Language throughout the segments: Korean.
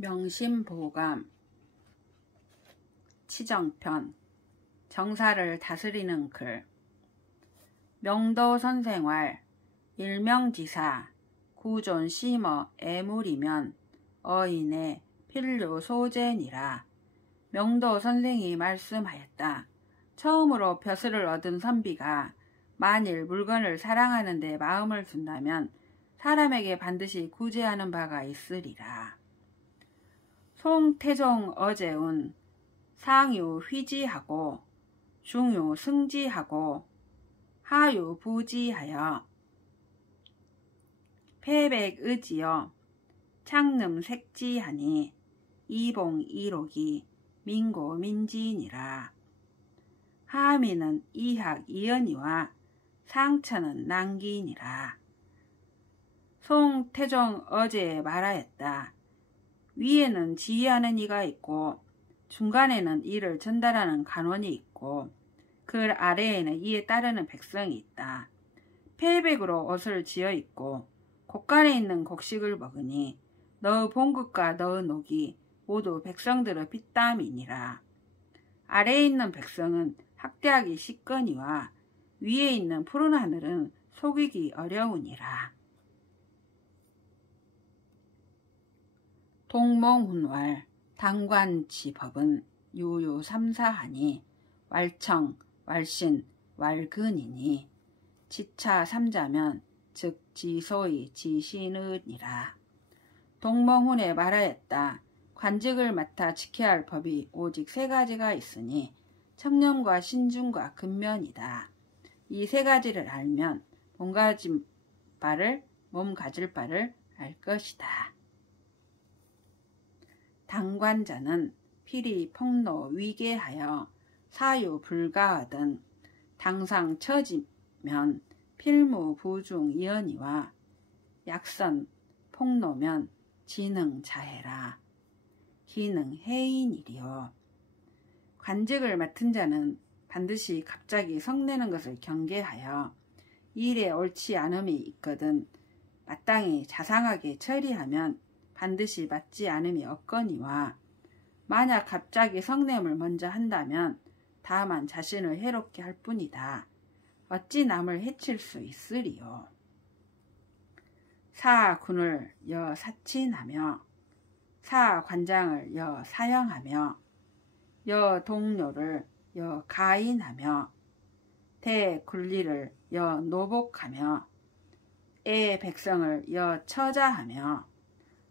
명심보감 치정편 정사를 다스리는 글 명도선생활 일명지사 구존심어 애물이면 어인의 필요 소재니라. 명도선생이 말씀하였다. 처음으로 벼슬을 얻은 선비가 만일 물건을 사랑하는 데 마음을 둔다면 사람에게 반드시 구제하는 바가 있으리라. 송태종 어제운 상유 휘지하고 중유 승지하고 하유 부지하여 패백의지여 창름 색지하니 이봉 이록이 민고 민지니라. 하미는 이학 이연이와 상처는 난기니라. 송태종 어제 말하였다. 위에는 지휘하는 이가 있고 중간에는 이를 전달하는 간원이 있고 그 아래에는 이에 따르는 백성이 있다. 패백으로 옷을 지어 입고 곡간에 있는 곡식을 먹으니 너의 봉급과 너의 녹이 모두 백성들의 핏땀이니라. 아래에 있는 백성은 학대하기 쉽거니와 위에 있는 푸른 하늘은 속이기 어려우니라. 동몽훈왈 당관지법은 유유삼사하니 왈청, 왈신, 왈근이니 지차 삼자면 즉 지소의 지신의니라. 동몽훈에 말하였다. 관직을 맡아 지켜야 할 법이 오직 세 가지가 있으니 청렴과 신중과 근면이다. 이 세 가지를 알면 몸 가질 바를 알 것이다. 당관자는 필히 폭로 위계하여 사유 불가하든 당상 처지면 필무 부중 이언이와 약선 폭로면 지능 자해라. 기능 해인이리요. 관직을 맡은 자는 반드시 갑자기 성내는 것을 경계하여 일에 옳지 않음이 있거든 마땅히 자상하게 처리하면 반드시 맞지 않음이 없거니와 만약 갑자기 성냄을 먼저 한다면 다만 자신을 해롭게 할 뿐이다. 어찌 남을 해칠 수 있으리요. 사군을 여 사친하며 사관장을 여 사형하며 여 동료를 여 가인하며 대군리를 여 노복하며 애 백성을 여 처자하며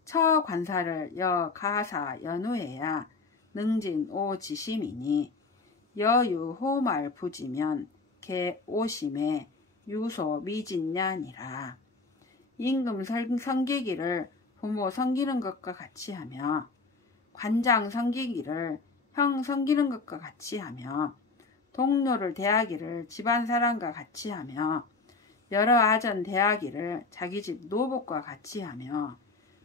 처관사를 여 가사 연우해야 능진 오지심이니 여유 호말 부지면 개 오심에 유소 미진냐니라. 임금 섬기기를 부모 섬기는 것과 같이 하며 관장 섬기기를 형 섬기는 것과 같이 하며 동료를 대하기를 집안 사람과 같이 하며 여러 아전 대하기를 자기 집 노복과 같이 하며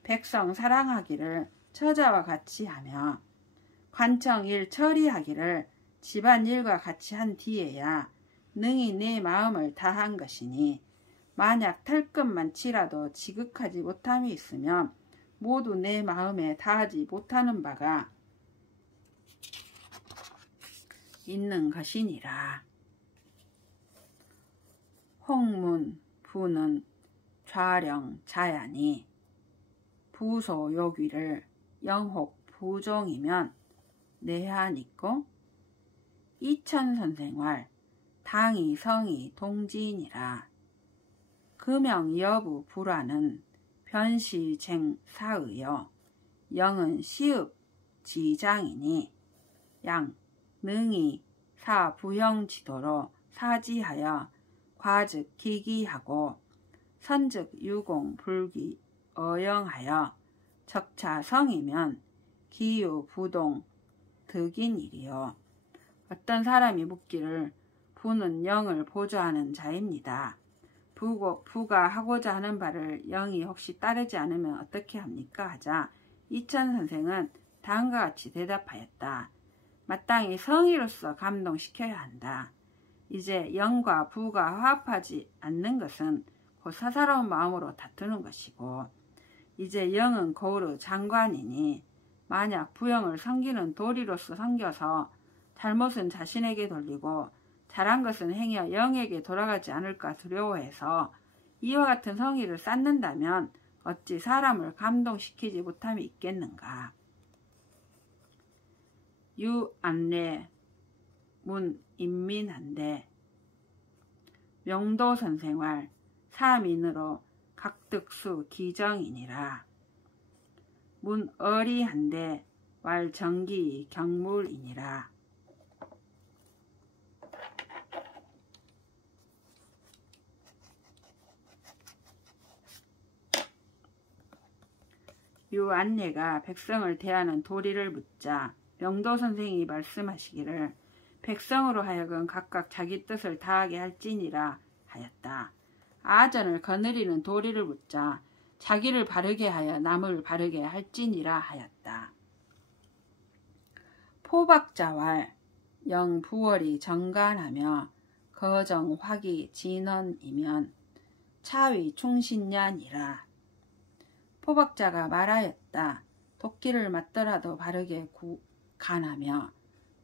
백성 사랑하기를 처자와 같이 하며 관청 일 처리하기를 집안 일과 같이 한 뒤에야 능히 내 마음을 다한 것이니 만약 털끝만 치라도 지극하지 못함이 있으면 모두 내 마음에 다하지 못하는 바가 있는 것이니라. 홍문 부는 좌령 자야니 부소 요귀를 영혹 부종이면 내한 있고 이천선생활 당이 성이 동지니라. 금영 여부 불화는 변시쟁 사의여 영은 시읍 지장이니 양 능히 사 부형 지도로 사지하여 과즉 기기하고 선즉 유공 불기 어영하여 적차 성이면 기유 부동 득인이리요. 어떤 사람이 묻기를 부는 영을 보조하는 자입니다. 부가 하고자 하는 바를 영이 혹시 따르지 않으면 어떻게 합니까? 하자 이천선생은 다음과 같이 대답하였다. 마땅히 성의로서 감동시켜야 한다. 이제 영과 부가 화합하지 않는 것은 곧 사사로운 마음으로 다투는 것이고 이제 영은 고으로 장관이니 만약 부형을 섬기는 도리로서 섬겨서 잘못은 자신에게 돌리고 잘한 것은 행여 영에게 돌아가지 않을까 두려워해서 이와 같은 성의를 쌓는다면 어찌 사람을 감동시키지 못함이 있겠는가. 유안례 문인민한데 명도선생활 사민으로 각득수 기정이니라. 문어리한데 왈정기 경물이니라. 유안례가 백성을 대하는 도리를 묻자 명도선생이 말씀하시기를 백성으로 하여금 각각 자기 뜻을 다하게 할지니라 하였다. 아전을 거느리는 도리를 묻자 자기를 바르게 하여 남을 바르게 할지니라 하였다. 포박자왈 영부월이 정간하며 거정화기 진언이면 차위 충신년이라. 포박자가 말하였다. 도끼를 맞더라도 바르게 간하며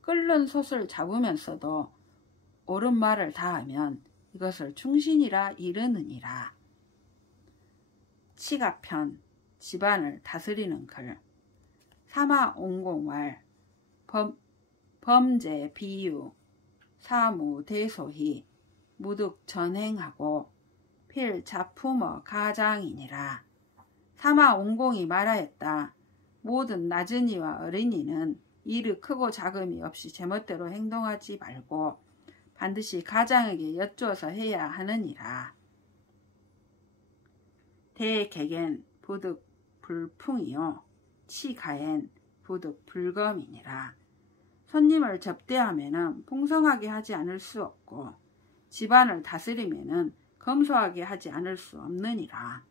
끓는 솥을 잡으면서도 옳은 말을 다하면 이것을 충신이라 이르느니라. 치가편 집안을 다스리는 글. 사마옹공왈 범죄 비유 사무대소히 무득 전행하고 필자품어 가장이니라. 사마옹공이 말하였다. 모든 낮은 이와 어린이는 일을 크고 작음이 없이 제멋대로 행동하지 말고 반드시 가장에게 여쭈어서 해야 하느니라. 대객엔 부득 불풍이요 치가엔 부득 불검이니라. 손님을 접대하면은 풍성하게 하지 않을 수 없고 집안을 다스리면은 검소하게 하지 않을 수 없느니라.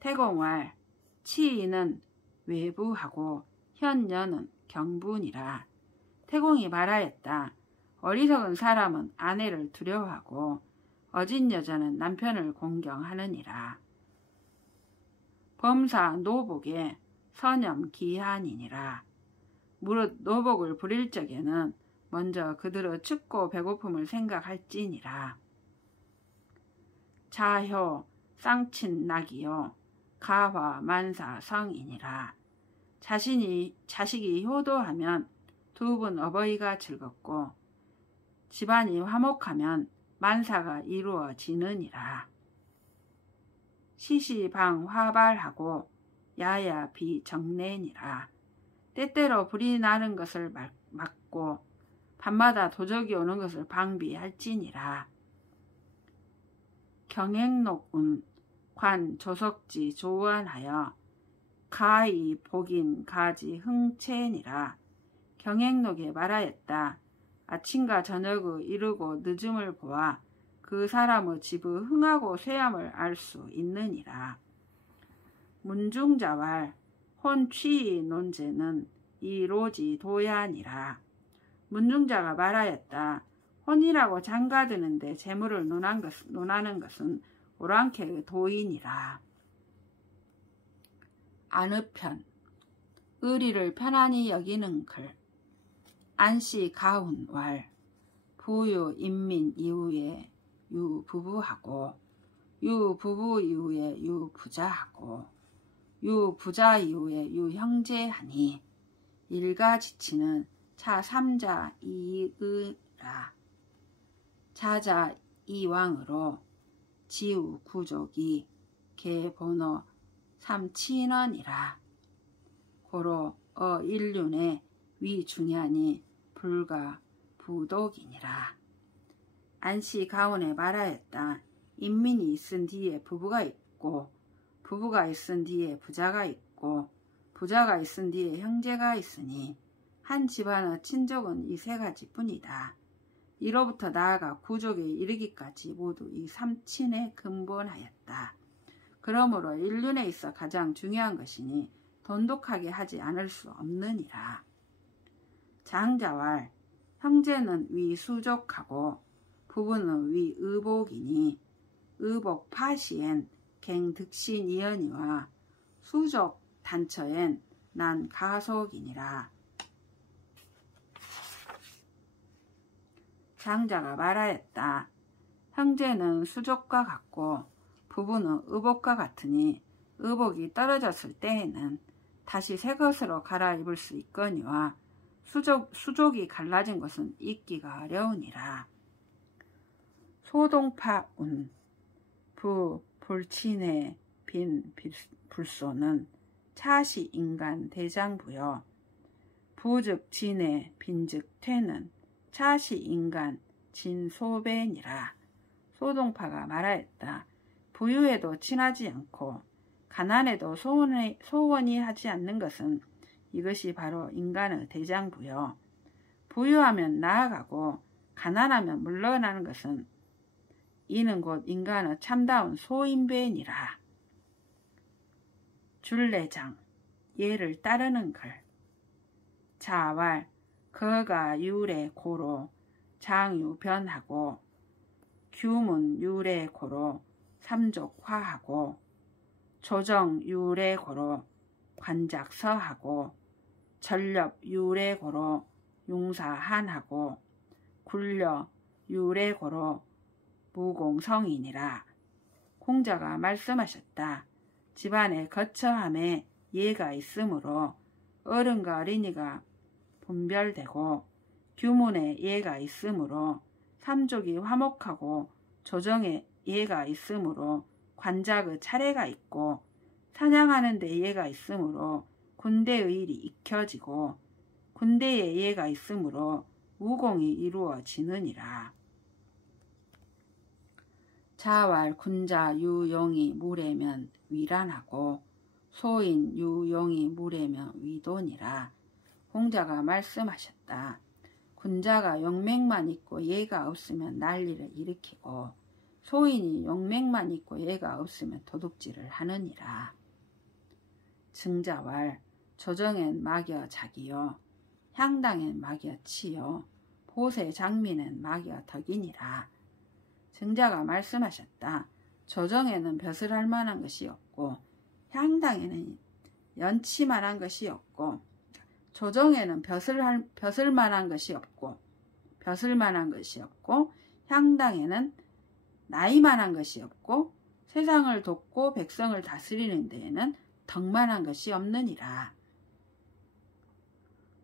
태공왈 치인은 외부하고 현녀는 경분이라. 태공이 말하였다. 어리석은 사람은 아내를 두려워하고 어진 여자는 남편을 공경하느니라. 범사 노복에 선염 기한이니라. 무릇 노복을 부릴 적에는 먼저 그들의 춥고 배고픔을 생각할지니라. 자효 쌍친 낙이요 가화 만사 성이니라. 자식이 효도하면 두 분 어버이가 즐겁고 집안이 화목하면 만사가 이루어지느니라. 시시방 화발하고 야야 비정내니라. 때때로 불이 나는 것을 막고 밤마다 도적이 오는 것을 방비할지니라. 경행록운 관 조석지 조원하여 가히 복인 가지 흥체니라. 경행록에 말하였다. 아침과 저녁의 이르고 늦음을 보아 그 사람의 집의 흥하고 쇠함을 알 수 있느니라. 문중자왈 혼취 논제는 이로지 도야니라. 문중자가 말하였다. 혼이라고 장가드는데 재물을 논하는 것은 오랑캐의 도인이라. 안의편 의리를 편안히 여기는 글. 안씨 가운왈 부유 인민 이후에 유부부하고 유부부 이후에 유부자하고 유부자 이후에 유형제하니 일가 지치는 차3자 이의라. 자자 이왕으로 지우 구족이 개번호 3친원이라. 고로 인륜의 위중야니 불가 부독이니라. 안씨 가운에 말하였다. 인민이 있은 뒤에 부부가 있고 부부가 있은 뒤에 부자가 있고 부자가 있은 뒤에 형제가 있으니 한 집안의 친족은 이 세 가지뿐이다. 이로부터 나아가 구족에 이르기까지 모두 이 삼친에 근본하였다. 그러므로 인륜에 있어 가장 중요한 것이니 돈독하게 하지 않을 수 없느니라. 장자왈 형제는 위수족하고 부부는 위의복이니 의복 파시엔 갱득신이언이와 수족 단처엔 난 가속이니라. 장자가 말하였다. 형제는 수족과 같고 부부는 의복과 같으니 의복이 떨어졌을 때에는 다시 새 것으로 갈아입을 수 있거니와 수족이 갈라진 것은 입기가 어려우니라. 소동파운 불친의 빈 불소는 차시 인간 대장부여 부즉 진의 빈즉 퇴는 차시 인간 진소배니라. 소동파가 말하였다. 부유에도 친하지 않고 가난에도 소원이 하지 않는 것은 이것이 바로 인간의 대장부여 부유하면 나아가고 가난하면 물러나는 것은 이는 곧 인간의 참다운 소인배니라. 줄내장 예를 따르는 글 자왈 거가 유래 고로 장유 변하고 규문 유래 고로 삼족화하고 조정 유래 고로 관작서하고 전력 유래 고로 융사한하고 굴려 유래 고로 무공성이니라. 공자가 말씀하셨다. 집안에 거처함에 예가 있으므로 어른과 어린이가 분별되고 규문에 예가 있으므로 삼족이 화목하고 조정에 예가 있으므로 관작의 차례가 있고 사냥하는 데 예가 있으므로 군대의 일이 익혀지고 군대에 예가 있으므로 우공이 이루어지느니라. 자왈 군자 유용이 물에면 위란하고 소인 유용이 물에면 위도니라. 공자가 말씀하셨다. 군자가 용맹만 있고 예가 없으면 난리를 일으키고 소인이 용맹만 있고 예가 없으면 도둑질을 하느니라. 증자왈 조정엔 막여 자기요 향당엔 막여 치요 보세 장민엔 막여 덕이니라. 증자가 말씀하셨다. 조정에는 벼슬 할 만한 것이 없고 향당에는 연치만한 것이 없고 조정에는 벼슬 만한 것이 없고 향당에는 나이만한 것이 없고 세상을 돕고 백성을 다스리는 데에는 덕만한 것이 없느니라.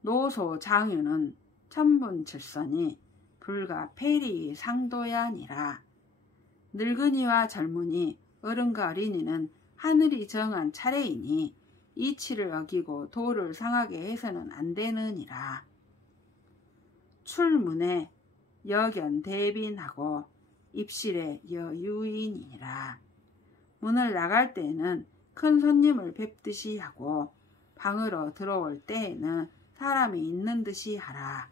노소 장유는 천분칠선이 불가 폐리 상도야니라. 늙은이와 젊은이 어른과 어린이는 하늘이 정한 차례이니 이치를 어기고 도를 상하게 해서는 안 되느니라. 출문에 여견 대빈하고 입실에 여유인이니라. 문을 나갈 때에는 큰 손님을 뵙듯이 하고 방으로 들어올 때에는 사람이 있는 듯이 하라.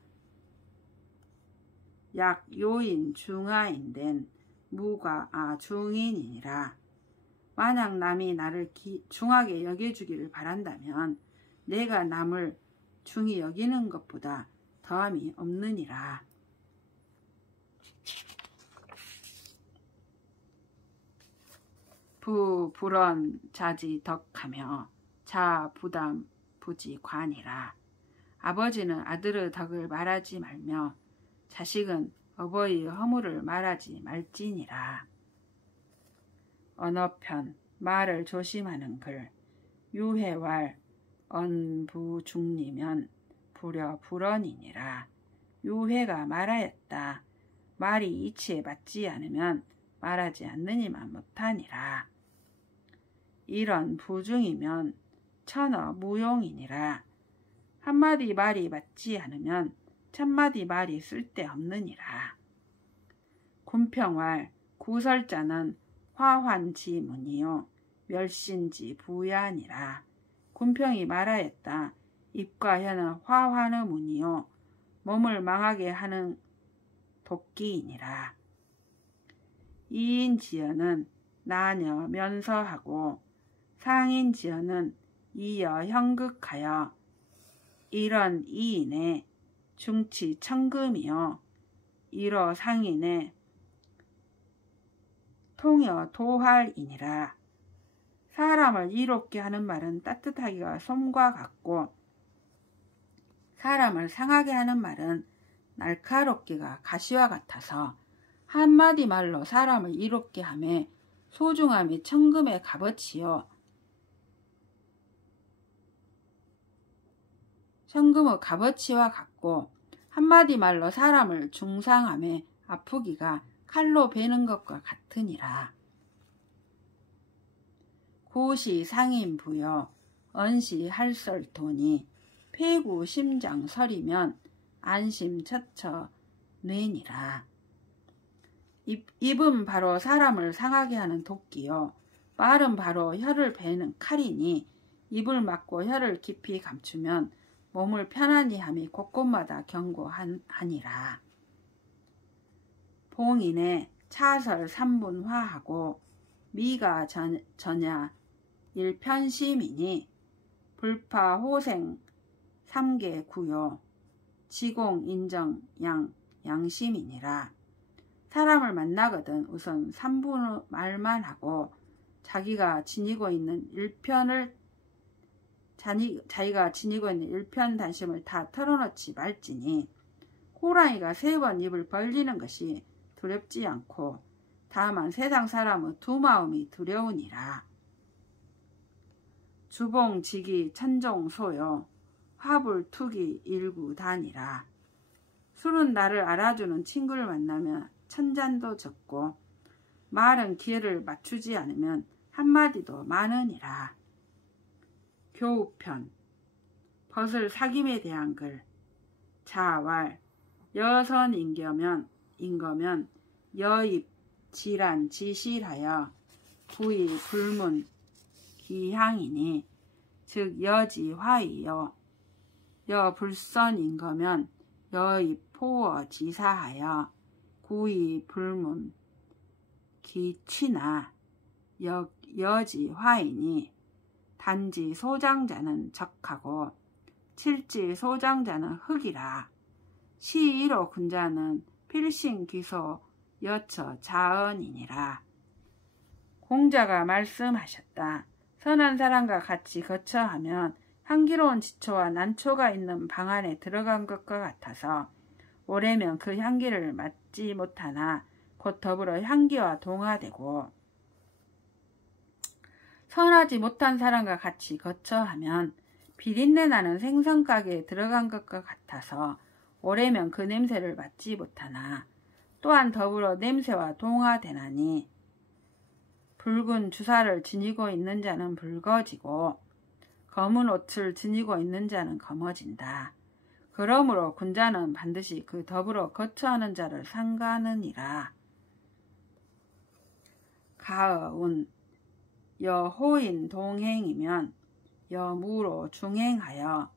약 요인 중하인된 무가 중인이니라. 만약 남이 나를 중하게 여겨주기를 바란다면 내가 남을 중히 여기는 것보다 더함이 없느니라. 불언 자지 덕하며 자 부담 부지 관이라. 아버지는 아들의 덕을 말하지 말며 자식은 어버이의 허물을 말하지 말지니라. 언어편 말을 조심하는 글 유해왈 언부중리면 불여 불언이니라. 유해가 말하였다. 말이 이치에 맞지 않으면 말하지 않느니만 못하니라. 이런 부중이면 천어 무용이니라. 한마디 말이 맞지 않으면 천마디 말이 쓸데없느니라. 군평왈 구설자는 화환지문이요 멸신지 부야니라. 군평이 말하였다. 입과 혀는 화환의 문이요 몸을 망하게 하는 도끼이니라. 이인지어는 나녀 면서하고 상인지어는 이여 형극하여 이런 이인의 중치 천금이요 일어 상인의 통여 도할이니라. 사람을 이롭게 하는 말은 따뜻하기가 솜과 같고 사람을 상하게 하는 말은 날카롭기가 가시와 같아서 한마디 말로 사람을 이롭게 하매 소중함이 천금의 값어치요 천금의 값어치와 같고 한마디 말로 사람을 중상함에 아프기가 칼로 베는 것과 같으니라. 고시 상인 부여 언시 할설 도니 폐구 심장 설이면 안심 처처 뇌니라. 입은 바로 사람을 상하게 하는 도끼요 말은 바로 혀를 베는 칼이니 입을 막고 혀를 깊이 감추면 몸을 편안히 함이 곳곳마다 경고하니라. 봉인에 차설 3분화하고 미가 전야 일편심이니 불파 호생 3개 구요 지공 인정 양심이니라. 사람을 만나거든 우선 3분 말만 하고 자기가 지니고 있는 일편 단심을 다 털어놓지 말지니 호랑이가 3번 입을 벌리는 것이 두렵지 않고 다만 세상 사람의 두 마음이 두려우니라. 주봉지기 천종소요 화불투기 일구단이라. 술은 나를 알아주는 친구를 만나면 천잔도 적고 말은 기회를 맞추지 않으면 한마디도 많으니라. 교우편 벗을 사김에 대한 글 자왈 여선 인거면 여입 질한 지실하여 구이 불문 기향이니 즉 여지 화이요 여불선 인거면 여입 포어 지사하여 구이 불문 기취나 여지 화이니 단지 소장자는 적하고 칠지 소장자는 흑이라. 시이로 군자는 필신기소 여처 자언이니라. 공자가 말씀하셨다. 선한 사람과 같이 거처하면 향기로운 지초와 난초가 있는 방 안에 들어간 것과 같아서 오래면 그 향기를 맡지 못하나 곧 더불어 향기와 동화되고 선하지 못한 사람과 같이 거처하면 비린내 나는 생선가게에 들어간 것과 같아서 오래면 그 냄새를 맡지 못하나 또한 더불어 냄새와 동화되나니 붉은 주사를 지니고 있는 자는 붉어지고 검은 옷을 지니고 있는 자는 검어진다. 그러므로 군자는 반드시 그 더불어 거처하는 자를 상가느니라. 가어운 여호인 동행이면 여무로 중행하여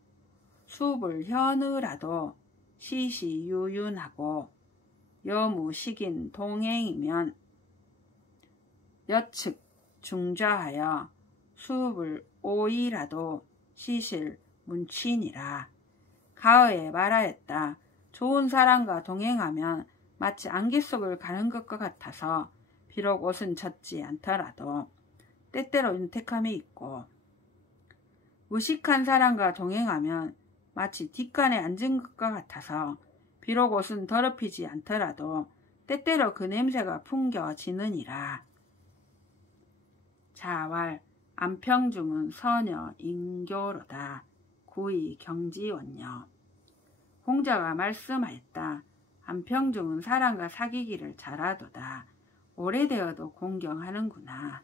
숲을 현으라도 시시유윤하고 여무식인 동행이면 여측 중좌하여 숲을 오이라도 시실 문치니라. 가어에 말하였다. 좋은 사람과 동행하면 마치 안개 속을 가는 것과 같아서 비록 옷은 젖지 않더라도 때때로 윤택함이 있고 무식한 사람과 동행하면 마치 뒷간에 앉은 것과 같아서 비록 옷은 더럽히지 않더라도 때때로 그 냄새가 풍겨지느니라. 자왈 안평중은 서녀 인교로다. 구이 경지원녀. 공자가 말씀하였다. 안평중은 사람과 사귀기를 잘하도다. 오래되어도 공경하는구나.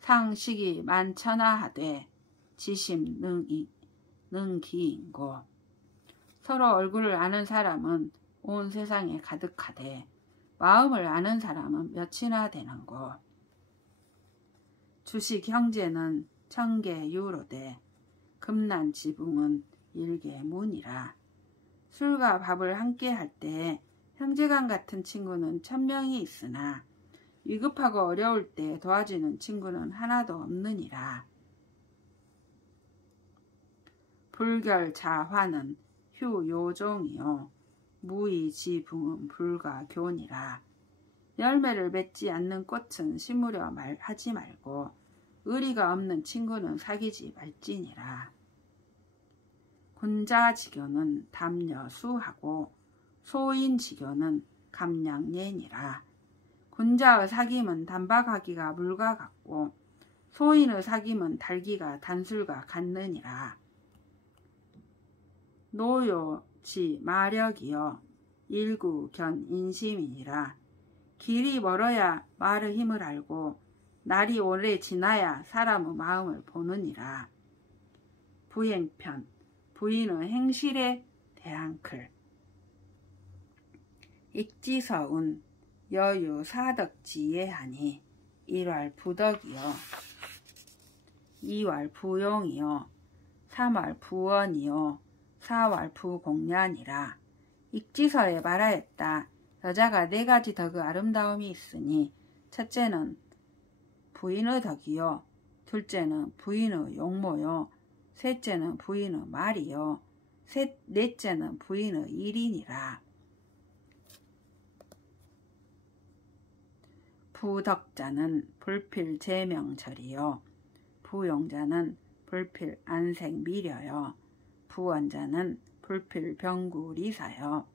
상식이 만천하하되 지심 능기인고. 서로 얼굴을 아는 사람은 온 세상에 가득하되 마음을 아는 사람은 몇이나 되는고. 주식 형제는 천개 유로되 금난 지붕은 일개 문이라. 술과 밥을 함께 할 때 형제간 같은 친구는 1000명이 있으나 위급하고 어려울 때 도와주는 친구는 하나도 없느니라. 불결자화는 휴요종이요 무의지붕은 불가교니라. 열매를 맺지 않는 꽃은 심으려 하지 말고 의리가 없는 친구는 사귀지 말지니라. 군자지교는 담여수하고 소인지교는 감량예니라. 군자의 사귐은 단박하기가 물과 같고 소인의 사귐은 달기가 단술과 같느니라. 노요지 마력이여 일구견 인심이니라. 길이 멀어야 말의 힘을 알고 날이 오래 지나야 사람의 마음을 보느니라. 부행편 부인의 행실에 대한 글. 익지서운 여유 사덕지예하니 1왈 부덕이요 2왈 부용이요 3왈 부원이요 4왈 부공란이라. 익지서에 말하였다. 여자가 4가지 덕의 아름다움이 있으니 첫째는 부인의 덕이요 둘째는 부인의 용모요 셋째는 부인의 말이요 넷째는 부인의 일이니라. 부덕자는 불필 제명절이요 부용자는 불필 안생미려요 부원자는 불필 병구리사요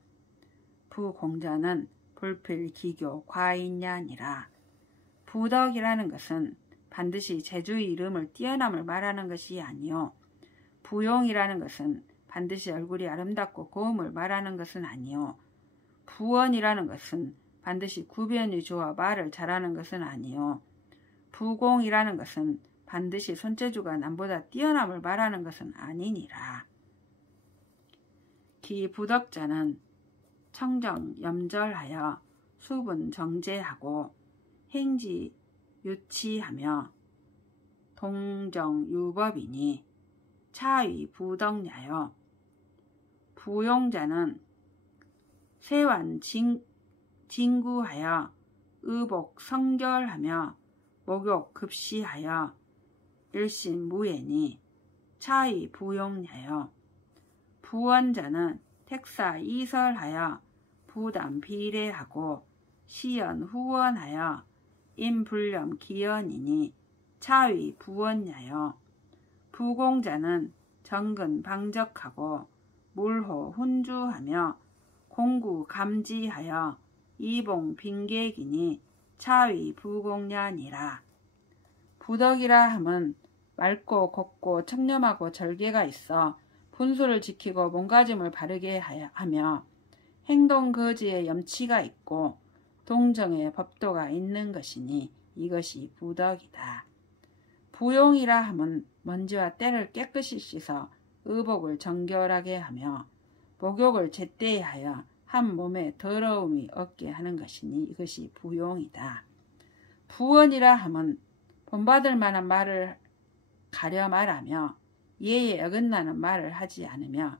부공자는 불필 기교 과인야니라. 부덕이라는 것은 반드시 제주의 이름을 뛰어남을 말하는 것이 아니요 부용이라는 것은 반드시 얼굴이 아름답고 고움을 말하는 것은 아니요 부원이라는 것은 반드시 구변이 좋아 말을 잘하는 것은 아니요 부공이라는 것은 반드시 손재주가 남보다 뛰어남을 말하는 것은 아니니라. 기 부덕자는 청정 염절하여 수분 정제하고 행지 유치하며 동정 유법이니 차위 부덕냐여. 부용자는 세완 진구하여 의복 성결하며 목욕 급시하여 일신무예니 차위 부용냐여. 부원자는 택사 이설하여 부담 비례하고 시연 후원하여 인불렴 기연이니 차위 부원냐여. 부공자는 정근 방적하고 물호 훈주하며 공구 감지하여 이봉 빙계기니 차위 부공냐니라. 부덕이라 함은 맑고 곱고 청렴하고 절개가 있어 분수를 지키고 몸가짐을 바르게 하며 행동 거지에 염치가 있고 동정에 법도가 있는 것이니 이것이 부덕이다. 부용이라 함은 먼지와 때를 깨끗이 씻어 의복을 정결하게 하며 목욕을 제때에 하여 한 몸에 더러움이 없게 하는 것이니 이것이 부용이다. 부원이라 함은 본받을 만한 말을 가려 말하며 예에 어긋나는 말을 하지 않으며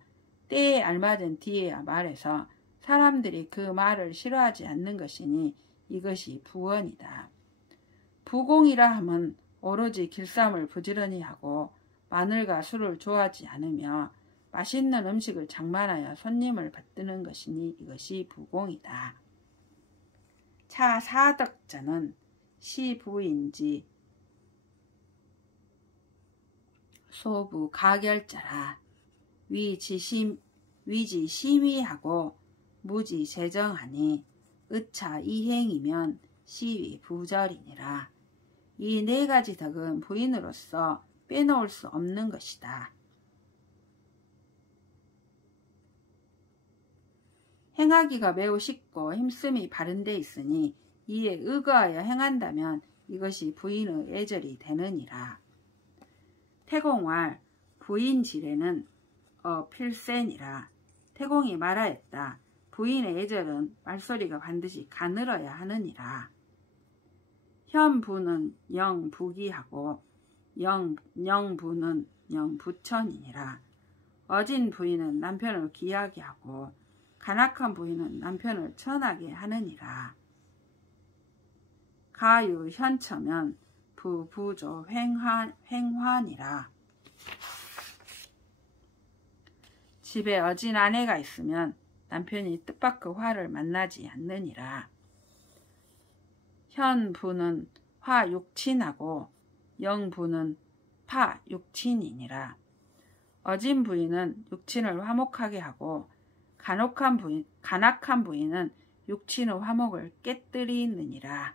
때에 알맞은 뒤에야 말해서 사람들이 그 말을 싫어하지 않는 것이니 이것이 부원이다. 부공이라 함은 오로지 길쌈을 부지런히 하고 마늘과 술을 좋아하지 않으며 맛있는 음식을 장만하여 손님을 받드는 것이니 이것이 부공이다. 차 사덕자는 시부인지 소부 가결자라. 위지 심의하고 무지 제정하니 의차 이행이면 시위 부절이니라. 이 4가지 덕은 부인으로서 빼놓을 수 없는 것이다. 행하기가 매우 쉽고 힘씀이 바른 데 있으니 이에 의거하여 행한다면 이것이 부인의 애절이 되느니라. 태공왈 부인지례는 필센이라. 태공이 말하였다. 부인의 애절은 말소리가 반드시 가늘어야 하느니라. 현부는 영부기하고 영부는 영부천이니라. 어진 부인은 남편을 귀하게 하고 간악한 부인은 남편을 천하게 하느니라. 가유 현처면 부부조 횡환이라. 집에 어진 아내가 있으면 남편이 뜻밖의 화를 만나지 않느니라. 현부는 화 육친하고 영부는 파 육친이니라. 어진 부인은 육친을 화목하게 하고 간악한 부인은 육친의 화목을 깨뜨리느니라.